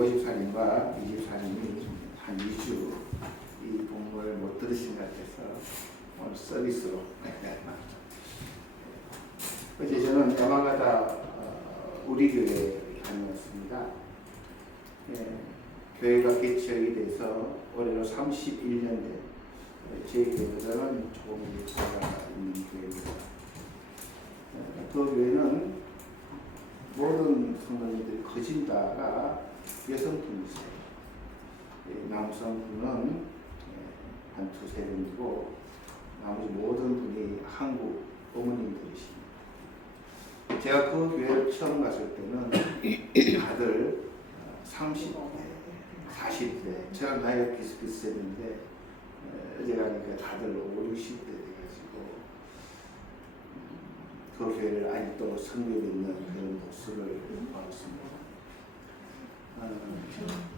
50살인과 20살인이 한 2주 이 본문을 못 들으신 것 같아서 오늘 서비스로 어제 저는 야마가다 우리 교회에 다녀왔습니다. 교회가 개척이 돼서 올해로 31년 된 제 교회보다는 조금 역사가 있는 교회입니다. 그 교회는 모든 성도님들이 거진 다가 여성분이세요. 남성분은 한 두세 분이고 나머지 모든 분이 한국 어머님들이십니다. 제가 그 교회를 처음 갔을 때는 다들 30대, 40대, 저랑 나이가 비슷비슷했는데 어제 가니까 다들 50, 60대 돼가지고 그 교회를 아직도 섬기고 있는 그런 모습을 보았습니다.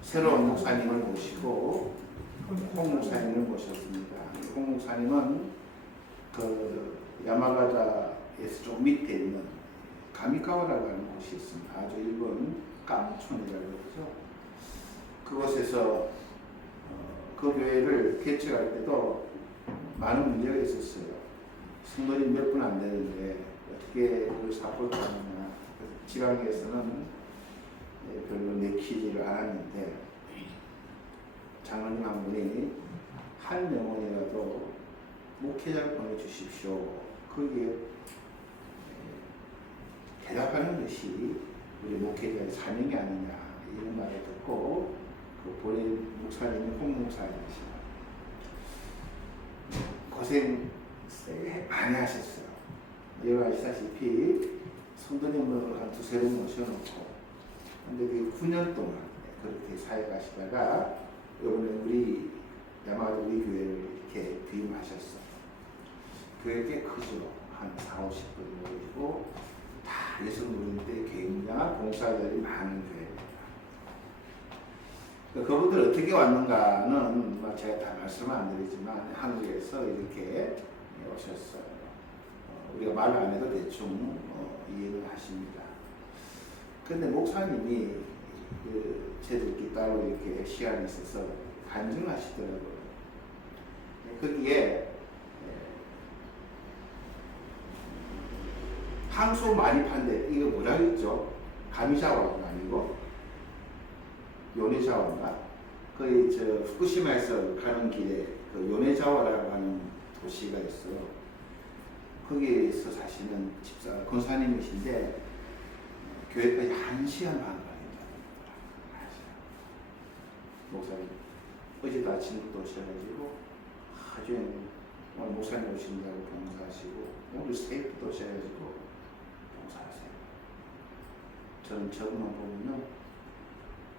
새로운 목사님을 모시고 홍 목사님을 모셨습니다. 홍 목사님은 그 야마가다에서 좀 밑에 있는 가미카와라고 하는 곳이 있습니다. 아주 일본 깡촌이라고 그러죠. 그곳에서 그 교회를 개척할 때도 많은 문제가 있었어요. 성도님 몇 분 안 되는데 어떻게 그 사포를 하느냐. 지방에서는 별로 내키지를 않았는데 장로님 한 분이 한 명원이라도 목회자를 보내주십시오. 거기에 대답하는 것이 우리 목회자의 사명이 아니냐 이런 말을 듣고 그 본인 목사님이 홍 목사님이시다. 고생 많이 하셨어요. 여러분 아시다시피 성도님을 한 두세 번 모셔놓고 근데 그 9년 동안 그렇게 사역하시다가 이번에 우리 야마가다 우리 교회를 이렇게 부임하셨어요. 교회 꽤 크죠. 한 4, 50분 모이고 다 여성분인데 개인이나 봉사자들이 많은 교회입니다. 그분들 어떻게 왔는가는 제가 다 말씀을 안 드리지만 한국에서 이렇게 오셨어요. 우리가 말 안 해도 대충 이해를 하십니다. 근데 목사님이 저들끼리 따로 이렇게 시간이 있어서 간증하시더라고요. 거기에 향수 많이 판대. 이거 뭐라 그랬죠? 가미샤와가 아니고 요네자와인가? 거의 저 후쿠시마에서 가는 길에 그 요네자와라고 하는 도시가 있어요. 거기에서 사시는 집사 권사님이신데 교회까지 1시간 반 걸린다. 목사님 어제도 아침부터 오셔가지고 아주 오늘 목사님 오신다고 봉사하시고 오늘 새벽부터 오셔가지고 봉사하세요. 저는 저것만 보면은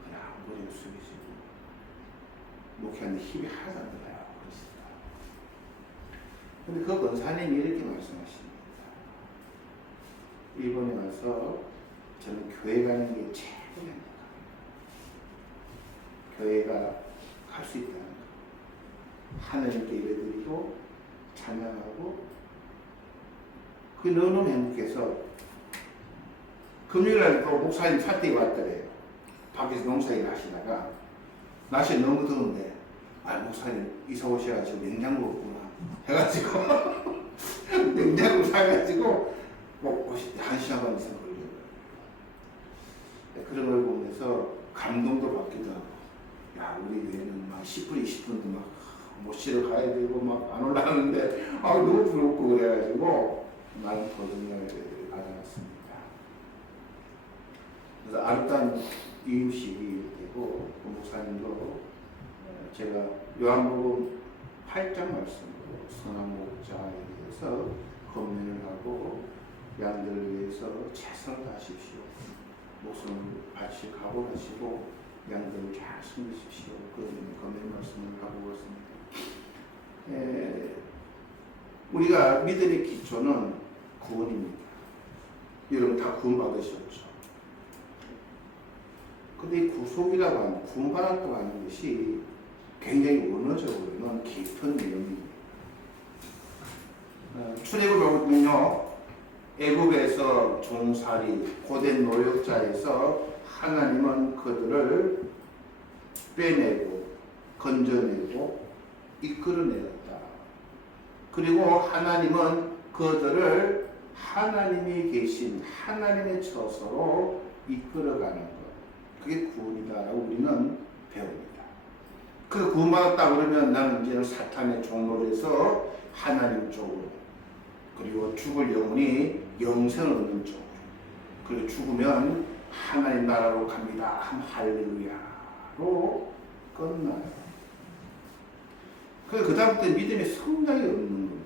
그냥 머리를 숙이시고 목회하는데 힘이 하나도 안 들어요. 그렇습니다. 근데 그 권사님이 이렇게 말씀하십니다. 일본에 와서 저는 교회 가는 게 최고입니다. 교회가 갈 수 있다는 거. 하나님께 예배드리고 찬양하고 그 너무 행복해서 금요일날 또 목사님 사택에 왔더래요. 밖에서 농사일 하시다가 날씨 너무 더운데 목사님 이사 오셔가지고 냉장고 없구나 해가지고 냉장고 사가지고 뭐 1시간 반 이상 걸려요. 그런 걸 보면서 감동도 받기도 하고 야 우리 교회는 막 10분 20분도 막 모시러 가야 되고 막 안 올라가는데 너무 부럽고 그래가지고 많은 도전을 받아왔습니다. 그래서 아름다운 이임식이 되고 그 목사님도 제가 요한복음 8장 말씀으로 선한 목자에 대해서 권면을 하고 양들을 위해서 최선을 다하십시오. 목숨을 바치 각오하시고 양들을 잘 섬기십시오. 그런 권면 말씀을 하고 있습니다. 우리가 믿음의 기초는 구원입니다. 여러분 다 구원 받으셨죠. 근데 구속이라고 하는 구원받았다고 하는 것이 굉장히 원어적으로는 깊은 내용입니다. 출애굽을 보면요, 애굽에서 종살이 고된 노역자에서 하나님은 그들을 빼내고 건져내고 이끌어내었다. 그리고 하나님은 그들을 하나님이 계신 하나님의 처소로 이끌어가는 것. 그게 구원이다라고 우리는 배웁니다. 그 구원받았다 그러면 나는 이제는 사탄의 종로로 해서 하나님 쪽으로, 그리고 죽을 영혼이 영생을 얻는 쪽으로, 그리고 죽으면 하나님 나라로 갑니다. 할렐루야로 끝나요. 그 다음부터 믿음의 성장이 없는 겁니다.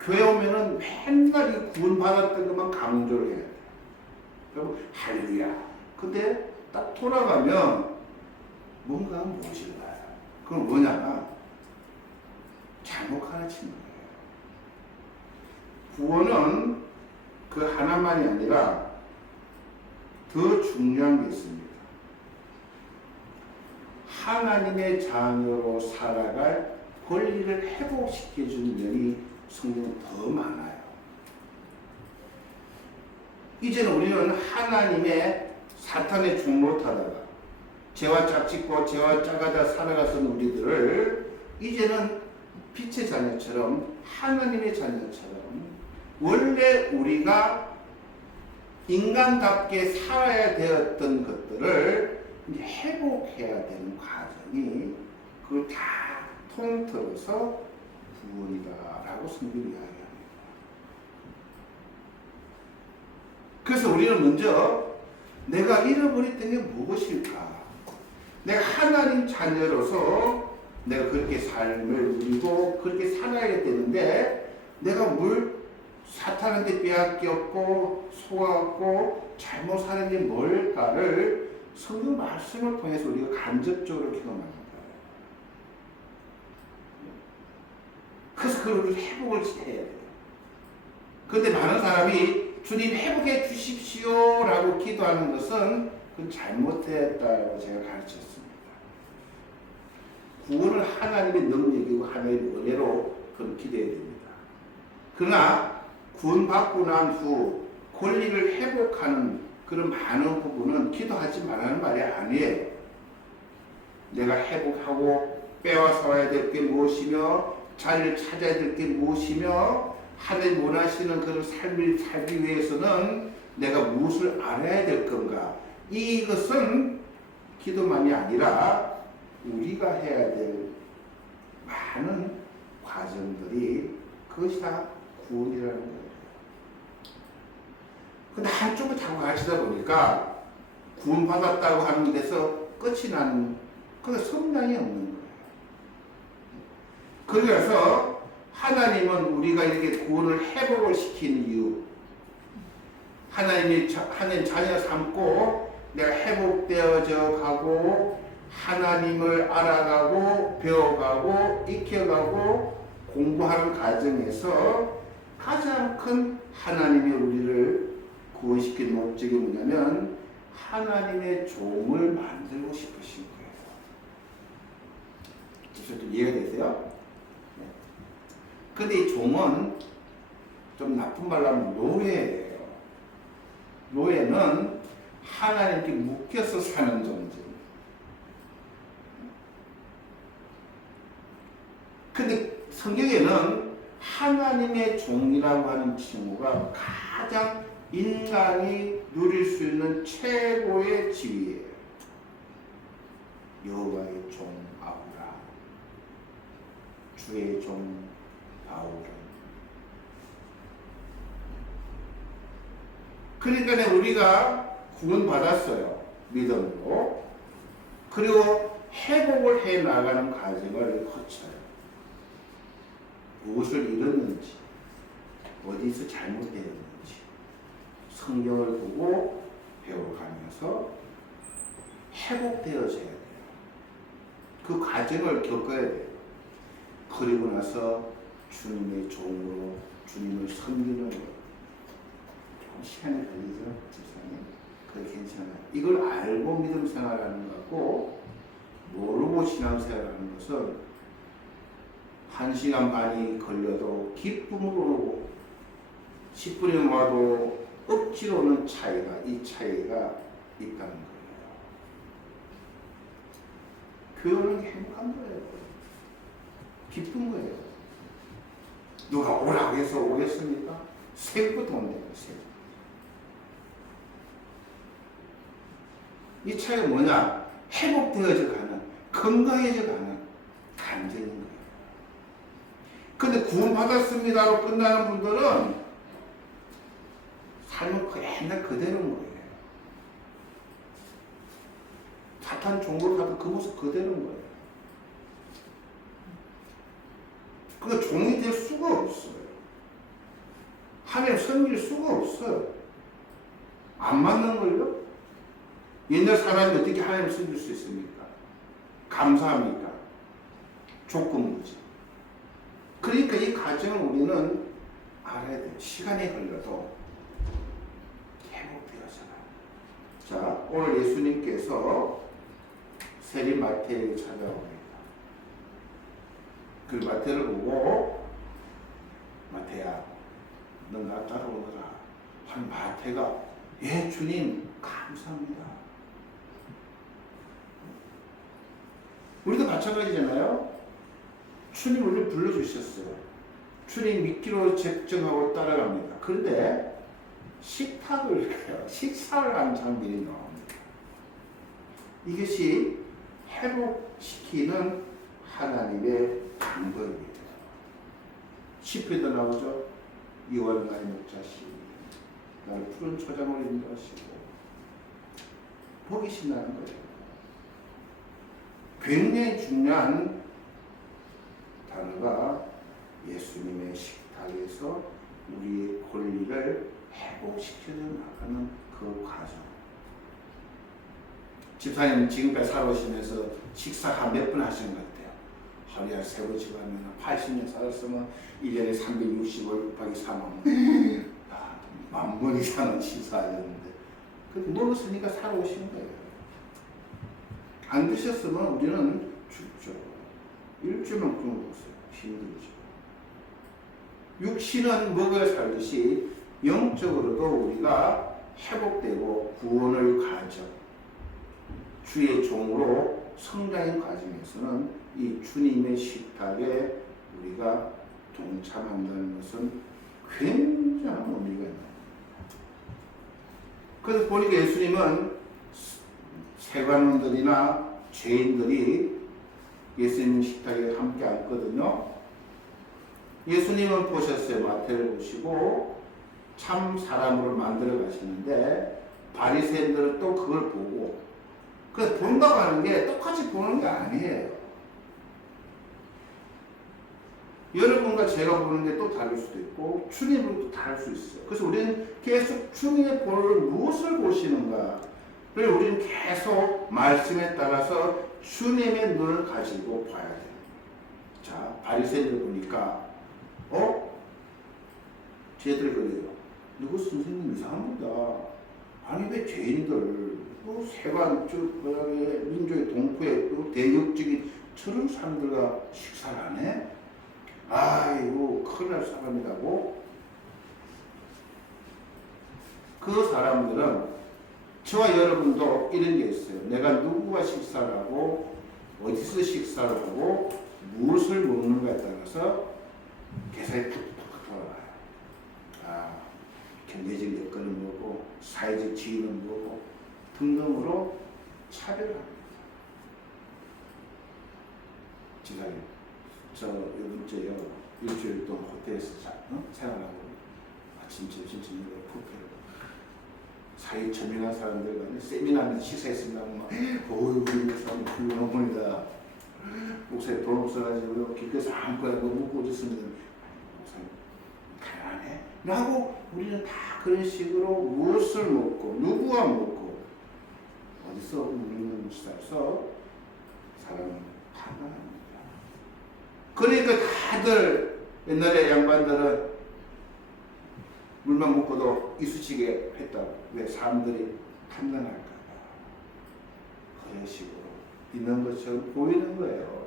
교회 오면은 맨날 이 구원 받았던 것만 강조를 해야 돼요. 그리고 할렐루야. 근데 딱 돌아가면 뭔가 무엇인가요? 그건 뭐냐? 잘못 가르치는 거예요. 구원은 그 하나만이 아니라 더 중요한 게 있습니다. 하나님의 자녀로 살아갈 권리를 회복시켜주는 면이 성경은 더 많아요. 이제는 우리는 하나님의 사탄의 종로 타다가 죄와 짝짓고 죄와 짜가다 살아갔던 우리들을 이제는 빛의 자녀처럼, 하나님의 자녀처럼 원래 우리가 인간답게 살아야 되었던 것들을 이제 회복해야 되는 과정이, 그걸 다 통틀어서 구원이다라고 성경이 이야기합니다. 그래서 우리는 먼저 내가 잃어버렸던 게 무엇일까? 내가 하나님 자녀로서 내가 그렇게 삶을 누리고 그렇게 살아야 되는데, 내가 뭘 사탄한테 빼앗겼고 속았고 잘못 사는 게 뭘까를 성경 말씀을 통해서 우리가 간접적으로 경험합니다. 그래서 그걸 회복을 해야 돼요. 그런데 많은 사람이 주님 회복해 주십시오라고 기도하는 것은 그건 잘못됐다고 제가 가르쳤습니다. 구원은 하나님의 능력이고 하나님의 은혜로 그건 기대해야 됩니다. 그러나 구원받고 난 후 권리를 회복하는 그런 많은 부분은 기도하지 말라는 말이 아니에요. 내가 회복하고 빼앗아 와야 될 게 무엇이며 자리를 찾아야 될 게 무엇이며 하나님 원하시는 그런 삶을 살기 위해서는 내가 무엇을 알아야 될 건가, 이것은 기도만이 아니라 우리가 해야 될 많은 과정들이, 그것이 다 구원이라는 거예요. 근데 한쪽을 자꾸 가르치다 보니까 구원받았다고 하는 데서 끝이 나는, 그게 성장이 없는 거예요. 그래서 하나님은 우리가 이렇게 구원을 회복을 시키는 이유, 하나님 자녀 삼고 내가 회복되어져 가고 하나님을 알아가고 배워가고 익혀가고 공부하는 과정에서 가장 큰 하나님이 우리를 구원시킨 목적이 뭐냐면 하나님의 종을 만들고 싶으신 거예요. 좀 이해가 되세요? 근데 이 종은 좀 나쁜 말로 하면 노예예요. 노예는 하나님께 묶여서 사는 존재. 근데 성경에는 하나님의 종이라고 하는 칭호가 가장 인간이 누릴 수 있는 최고의 지위예요. 여호와의 종 아브라, 주의 종 바울은. 그러니까 우리가 구원받았어요. 믿음으로. 그리고 회복을 해 나가는 과정을 거쳐요. 무엇을 잃었는지, 어디서 잘못되었는지 성경을 보고 배워가면서 회복되어져야 돼요. 그 과정을 겪어야 돼요. 그리고 나서 주님의 종으로 주님을 섬기는 것. 좀 시간이 걸리죠, 집사님? 그게 괜찮아요. 이걸 알고 믿음 생활하는 것하고 모르고 신앙생활하는 것은 1시간 반이 걸려도 기쁨으로 10분이면 와도 억지로 오는 차이가, 이 차이가 있다는 거예요. 교회는 행복한 거예요. 기쁜 거예요. 누가 오라고 해서 오겠습니까? 새벽부터 온대요. 새벽. 이 차이가 뭐냐? 회복되어져 가는, 건강해져 가는 간증인 거예요. 근데 구원받았습니다로 끝나는 분들은 삶은 옛날 그대로인 거예요. 사탄 종으로 가도 그 모습 그대로인 거예요. 그러니까 종이 될 수가 없어요. 하나님 섬길 수가 없어요. 안 맞는 걸요? 옛날 사람이 어떻게 하나님 섬길 수 있습니까? 감사합니까? 조건부지. 그러니까 이 과정을 우리는 알아야 돼요. 시간이 걸려도 회복되어져요. 자, 오늘 예수님께서 세리 마태에게 찾아옵니다. 그 마태를 보고 마태야, 너 나 따라오너라. 한 마태가 예 주님 감사합니다. 우리도 마찬가지잖아요. 주님 우리를 불러주셨어요. 주님 믿기로 작정하고 따라갑니다. 그런데 식탁을 가요. 식사를 하는 장면이 나옵니다. 이것이 회복시키는 하나님의 방법이에요. 시편에도 나오죠. 이와 나의 목자시니 나를 푸른 초장을 인도하시고 복이 신나는 거예요. 굉장히 중요한 단어가 예수님의 식탁에서 우리의 권리를 회복시켜 나가는 그 과정. 집사님 지금까지 살아오시면서 식사 한 몇 번 하시는 것 같아요. 하루에 3번 집하면 80년 살았으면 1년에 365일 곱하기 3하면 만 번 이상은 식사하셨는데 먹었으니까 살아오신 거예요. 안 드셨으면 우리는 죽죠. 일주일만큼 먹었어요. 힘들죠. 육신은 먹어야 살듯이 영적으로도 우리가 회복되고 구원을 가져 주의 종으로 성장의 과정에서는 이 주님의 식탁에 우리가 동참한다는 것은 굉장한 의미가 있는. 그래서 보니까 예수님은 세관원들이나 죄인들이 예수님 식탁에 함께 앉거든요. 예수님은 보셨어요. 마태를 보시고 참 사람으로 만들어 가시는데 바리새인들은 또 그걸 보고 그 본다고 하는 게 똑같이 보는 게 아니에요. 여러분과 제가 보는 게 또 다를 수도 있고 주님은 또 다를 수 있어요. 그래서 우리는 계속 주님의 본을 무엇을 보시는가를 우리는 계속 말씀에 따라서 주님의 눈을 가지고 봐야 돼요. 자, 바리새인들 보니까 쟤들 그래요. 누구 선생님 이상합니다. 아니 왜 죄인들 세관 민족의 동포의 대역적인 저런 사람들과 식사를 안 해? 아이고 큰일 날 사람이라고. 그 사람들은 저와 여러분도 이런 게 있어요. 내가 누구와 식사를 하고 어디서 식사를 하고 무엇을 먹는가에 따라서 계산이 툭툭 돌아가요. 경제적 여건은 뭐고 사회적 지위는 뭐고 등등으로 차별합니다. 지사님, 저 이번 주에요 일주일 동안 호텔에서 생활하고 아침, 점심, 저녁에 뷔페로 사회 저명한 사람들 간에 세미나하면서 식사했습니다. 어이구 그 사람 훌륭한 분이다. 목사님 돈 없어가지고 길거리에서 아무거나 먹고 오셨습니다. 목사님 가난해? 라고 우리는 다 그런 식으로 무엇을 먹고 누구와 먹고 어디서 우리는 살서 사람은 판단합니다. 그러니까 다들 옛날에 양반들은 물만 먹고도 이쑤시개 했다. 왜? 사람들이 판단할까 봐. 그런 식으로 있는 것처럼 보이는 거예요.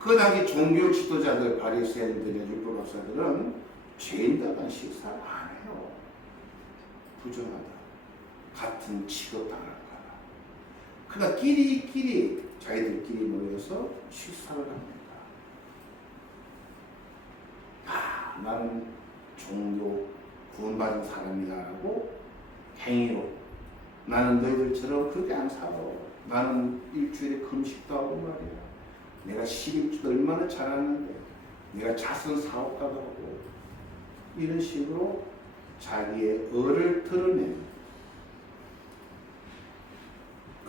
그 당시 종교 지도자들, 바리새인들의 율법학자들은 죄인들과는 식사를 안 해요. 부정하다. 같은 취급당할까. 그러나 끼리끼리 자기들끼리 모여서 식사를 합니다. 나는 종교 구원받은 사람이다라고 행위로 나는 너희들처럼 그렇게 안 살아. 나는 일주일에 금식도 하고 말이야. 내가 11주도 얼마나 잘하는데 내가 자선 사업가도 하고 이런 식으로 자기의 의를 드러내는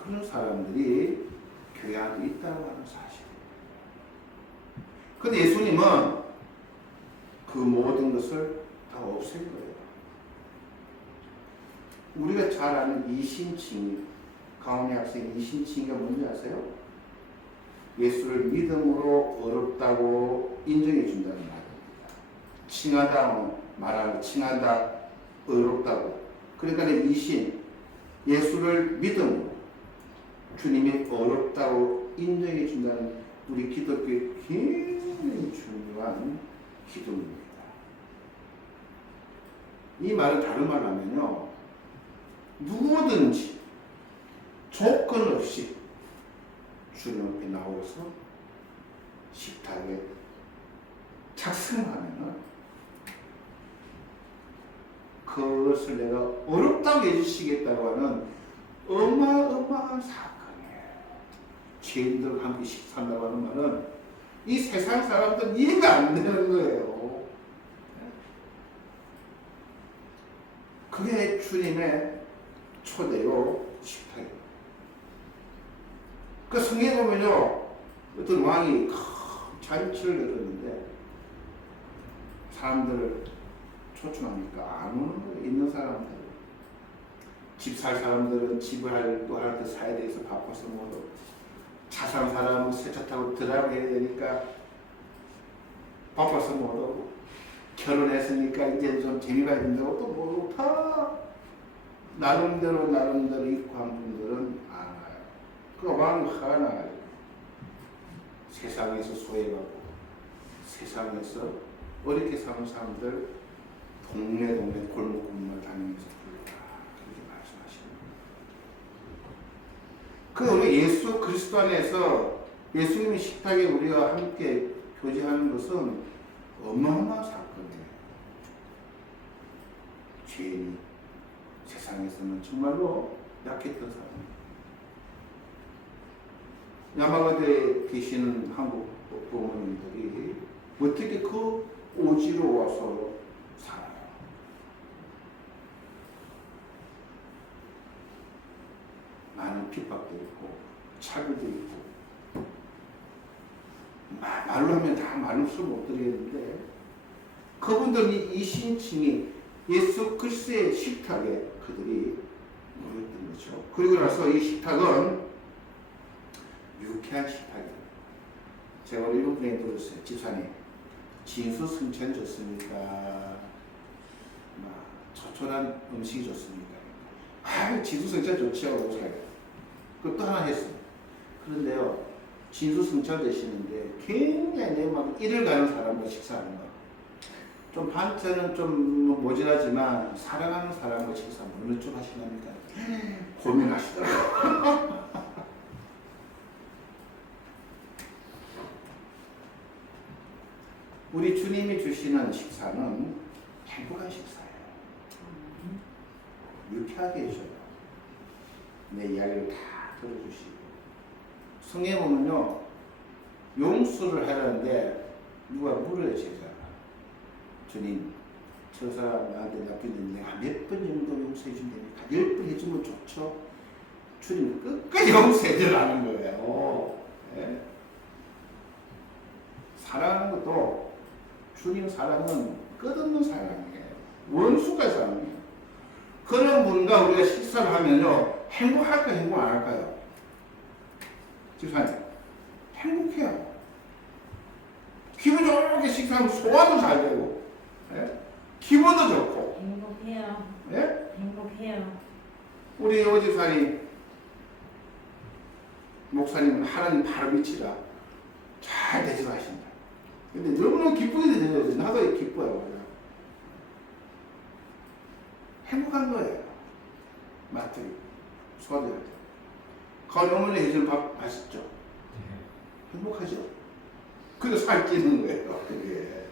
그런 사람들이 교회 안에 있다고 하는 사실이에요. 그런데 예수님은 그 모든 것을 다 없앤 거예요. 우리가 잘 아는 이신칭의 가온의 학생 이신칭의가 뭔지 아세요? 예수를 믿음으로 어렵다고 인정해 준다는 말입니다. 칭하다 말하는 칭하다 어렵다고. 그러니까 이신 예수를 믿음으로 주님이 어렵다고 인정해 준다는 우리 기독교의 굉장히 중요한 기도입니다. 이 말은 다른 말로 하면요, 누구든지 조건 없이 주님 앞에 나와서 식탁에 착승하면은 그것을 내가 어렵다고 해주시겠다고 하는 어마어마한 사건이에요. 죄인들과 함께 식사한다고 하는 말은 이 세상 사람들 이해가 안 되는 거예요. 그게 주님의 초대요 식탁이에요. 그 성경에 보면요, 어떤 왕이 큰 잔치를 열었는데 사람들을 초청하니까 안 오는 거예요. 있는 사람들. 집 살 사람들은 집을 또 하나 더 사야 돼서 바빠서 못 오고, 차 산 사람은 새 차 타고 드라이브 해야 되니까 바빠서 못 오고, 결혼했으니까 이제 좀 재미가 된다고 또 못 오고, 다 나름대로 있고 한 분들은 안 와요. 그 왕이 화가 나요. 세상에서 소외받고 세상에서 어렵게 사는 사람들 동네 골목골목 다니면서 불러라, 그렇게 말씀하십니다. 그 우리 예수 그리스도 안에서 예수님의 식탁에 우리가 함께 교제하는 것은 어마어마한 사건이에요. 죄인이 세상에서는 정말로 약했던 사람, 야마가드에 계시는 한국 부모님들이 어떻게 그 오지로 와서 살아요. 많은 핍박도 있고 차별도 있고, 말로 하면 다 말씀을 못 드리겠는데, 그분들이 이신칭이 예수 그리스도의 식탁에 그들이 모였던 거죠. 그리고 나서 이 식탁은 유쾌한 식탁이에요. 제가 오늘 이런 분에게 들었어요. 집사님, 진수 승천 좋습니까? 조촐한 음식이 좋습니까? 진수 승천 좋죠. 그것도 하나 했어요. 그런데요, 진수 승천 되시는데 굉장히 막 일을 가는 사람과 식사하는 거, 좀 반찬은 좀 모자라지만 사랑하는 사람과 식사하면 어느 쪽 하시랍니까? 고민하시더라고요. 우리 주님이 주시는 식사는 행복한 식사예요. 유쾌하게 해줘요. 내 이야기를 다 들어주시고. 성경에 보면요, 용서를 하려는데 누가 물어요, 제자가. 주님, 저 사람 나한테 나쁜 일 내가 몇 번 정도 용서해 주면 됩니까? 10번 해주면 좋죠. 주님 끝까지 용서해주라는 거예요. 네? 사랑하는 것도 주님 사랑은 끝없는 사랑이에요. 원수까지 사랑이에요. 그런 분과 우리가 식사를 하면요, 행복할까요? 행복 안 할까요? 집사님, 행복해요. 기분 좋게 식사하면 소화도 잘 되고, 예? 기분도 좋고. 행복해요. 예? 행복해요. 우리 오집사님, 목사님은 하나님 바로 밑이라 잘 대접하신다. 근데 너무너무 기쁘게 대접해서 나도 기뻐요. 행복한 거예요. 맛들이 소화돼야 돼. 가을에 어머니 해주는 밥 맛있죠? 행복하죠? 근데 살 찌는 거예요. 그게.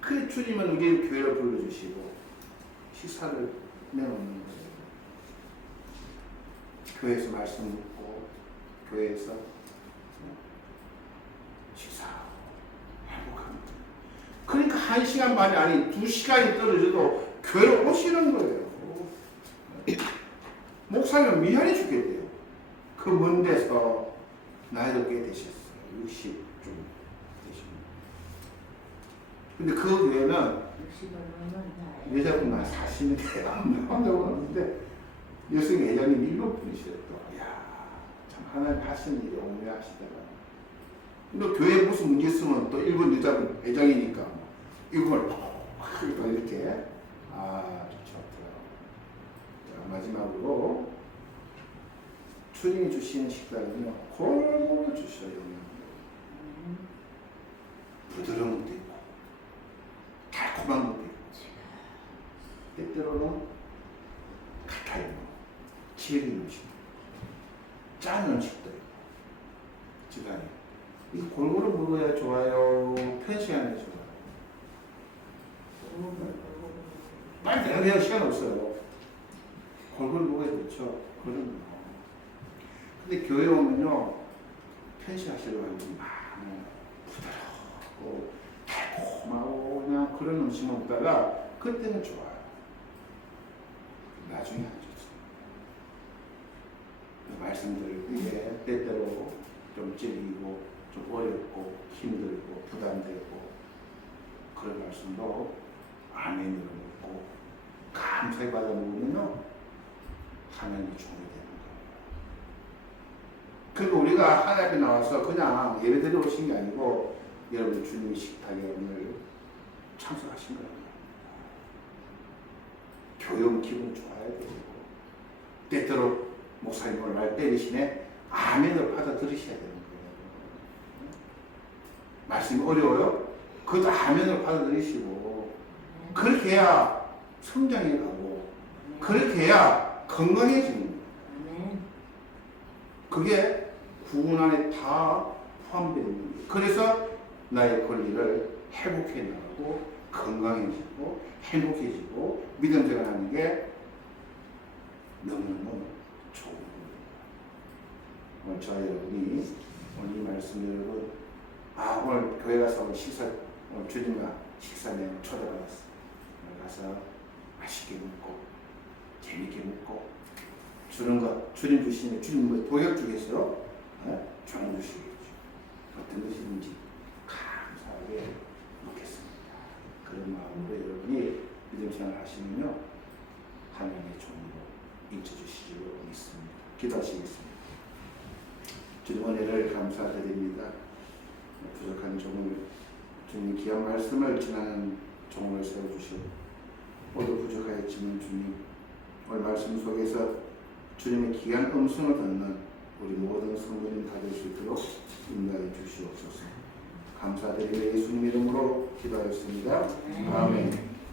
그 주님은 우리 교회를 불러주시고 식사를 내놓는 거예요. 교회에서 말씀 듣고 교회에서 식사하고 행복합니다. 그러니까 1시간 반이 아니 2시간이 떨어져도 교회로 오시는 거예요. 목사님 미안해 죽겠대요. 그 먼 데서 나이도 꽤 되셨어요. 60좀 되십니다. 근데 그 교회는 여자분만 40명 한다고 하는데 여성 회장님 7분이시래요. 이야, 참 하나님 하시는 일이 오묘하시더라. 근데 교회에 무슨 문제 있으면 또 일본 여자분 회장이니까 이걸 또 이렇게 아주 좋더라고요. 자, 마지막으로 주님이 주시는 식사는요 골고루 주셔요. 부드러운 것도 있고 달콤한 것도 있고 때때로는 가까이 먹고 질긴 음식도 짠 음식도 있고 지간이 이 골고루 먹어야 좋아요? 편식하는 게 좋아요? 빨리 대답해야 시간 없어요. 골고루 먹어야 좋죠. 그런 근데 교회 오면요 편식하시려고 하는 많아요. 부드럽고 달콤하고 그냥 그런 음식 먹다가 그때는 좋아요. 나중에 안 좋죠. 말씀드리기에 때때로 좀 찔리고 좀 어렵고 힘들고 부담되고 그런 말씀도 아멘으로 먹고 감사히 받아 먹으면요 하나님이 종이 되는 거예요. 그리고 우리가 하나님 앞에 나와서 그냥 예배드리러 오신 게 아니고 여러분 주님의 식탁에 오늘 참석하신 거예요. 교회 기분 좋아야 되고 때때로 목사님 오늘 말 때리시네 아멘을 받아 들으셔야 되는 거예요. 말씀이 어려워요? 그것도 아멘을 받아 들으시고 그렇게 해야 성장해 가고 그렇게 해야 건강해지는 거예요. 그게 구원 안에 다 포함되어 있는 거예요. 그래서 나의 권리를 회복해 나가고 건강해지고 행복해지고 믿음대로 하는 게 너무너무 좋은 겁니다. 오늘 저와 여러분이 오늘 이 말씀을 여러분 오늘 교회 가서 식사 오늘 주님과 식사 내용 초대받았어요. 오늘 가서 맛있게 먹고 재밌게 먹고 주는 것 주님 주시는 주님 뭐 도약 주겠어요? 종 주시겠죠. 어떤 것이든지 감사하게 먹겠습니다. 그런 마음으로 여러분이 믿음 생활 하시면요 하나님의 종으로 인쳐주시기로 믿습니다. 기도하시겠습니다. 주님 은혜를 감사드립니다. 부족한 종을 주님 귀한 말씀을 지나는 종을 세워주시고 모두 부족하였지만 주님 오늘 말씀 속에서 주님의 귀한 음성을 듣는 우리 모든 성도님 다 될 수 있도록 인도해 주시옵소서. 감사드리며 예수님 이름으로 기도하였습니다. 아멘.